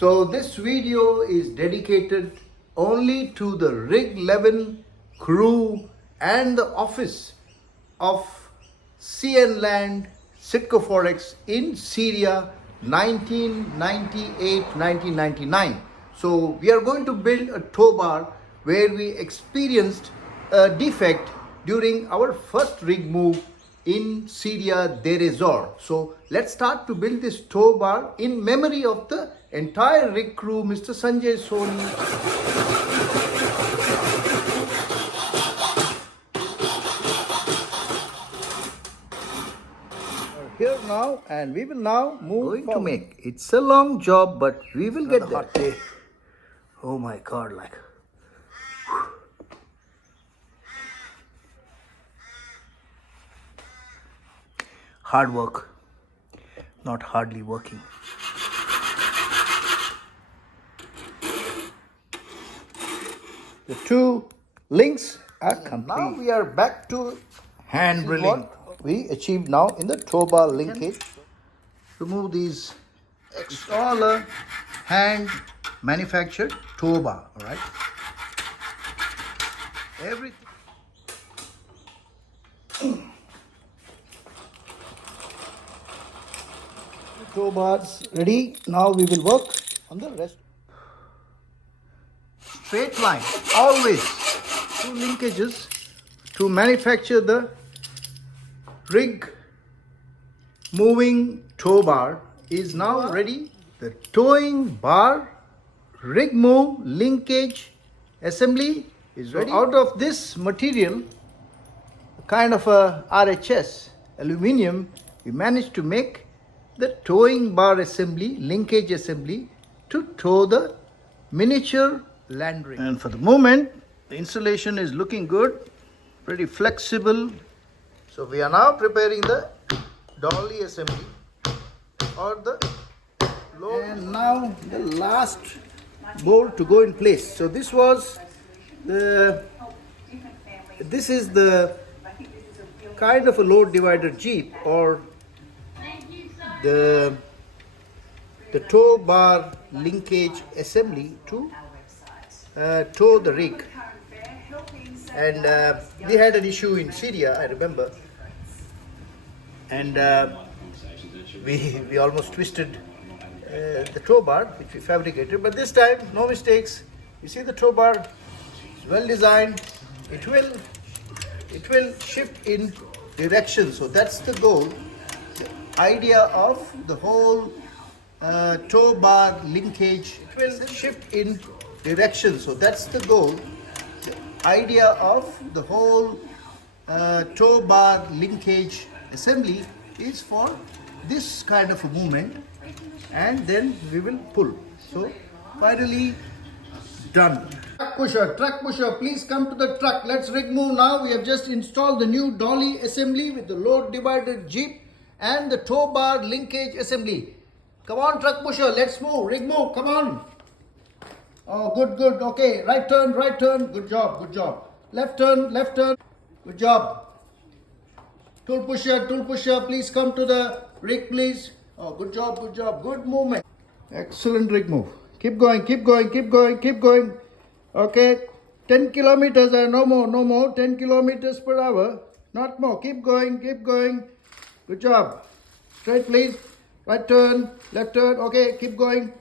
So this video is dedicated only to the rig 11 crew and the office of CN Land Sitco Forex in Syria 1998-1999. So we are going to build a tow bar where we experienced a defect during our first rig move in Syria, Deir ez-Zor. So let's start to build this tow bar in memory of the entire rig crew, Mr. Sanjay Soni. Here now, and we will now move to make. It's a long job, but we will get there. Hot day. Oh my God, like. Hard work, not hardly working. The two links are complete. Now we are back to hand drilling. What we achieved now in the tow bar linkage. Remove these. It's all a hand manufactured tow bar, all right? Everything. Tow bars ready. Now we will work on the rest. Straight line, always. Two linkages to manufacture the rig moving tow bar is now ready. The towing bar rig move linkage assembly is ready. So out of this material, kind of a RHS aluminium, we managed to make the towing bar assembly, linkage assembly to tow the miniature land rig. And for the moment, the installation is looking good, pretty flexible. So we are now preparing the dolly assembly or the load. And now the last bolt to go in place. So this was the, this is the kind of a load divider jeep or the tow bar linkage assembly to tow the rig. And we had an issue in Syria, I remember, and we almost twisted the tow bar which we fabricated, but this time no mistakes. You see the tow bar is well designed. It will shift in direction, so that's the goal. Idea of the whole tow bar linkage. It will shift in direction, so that's the goal. The idea of the whole tow bar linkage assembly is for this kind of a movement, and then we will pull. So finally done. Truck pusher, please come to the truck. Let's rig move now. We have just installed the new dolly assembly with the load divider jeep and the tow bar linkage assembly. Come on, truck pusher, let's move, rig move, come on. Oh, good, okay. Right turn, good job. Left turn, good job. Tool pusher, please come to the rig, please. Oh, good job, good movement. Excellent rig move. Keep going. Okay, 10 kilometers, no more, 10 kilometers per hour, not more. Keep going. Good job. Straight, please. Right turn, left turn. Okay, keep going.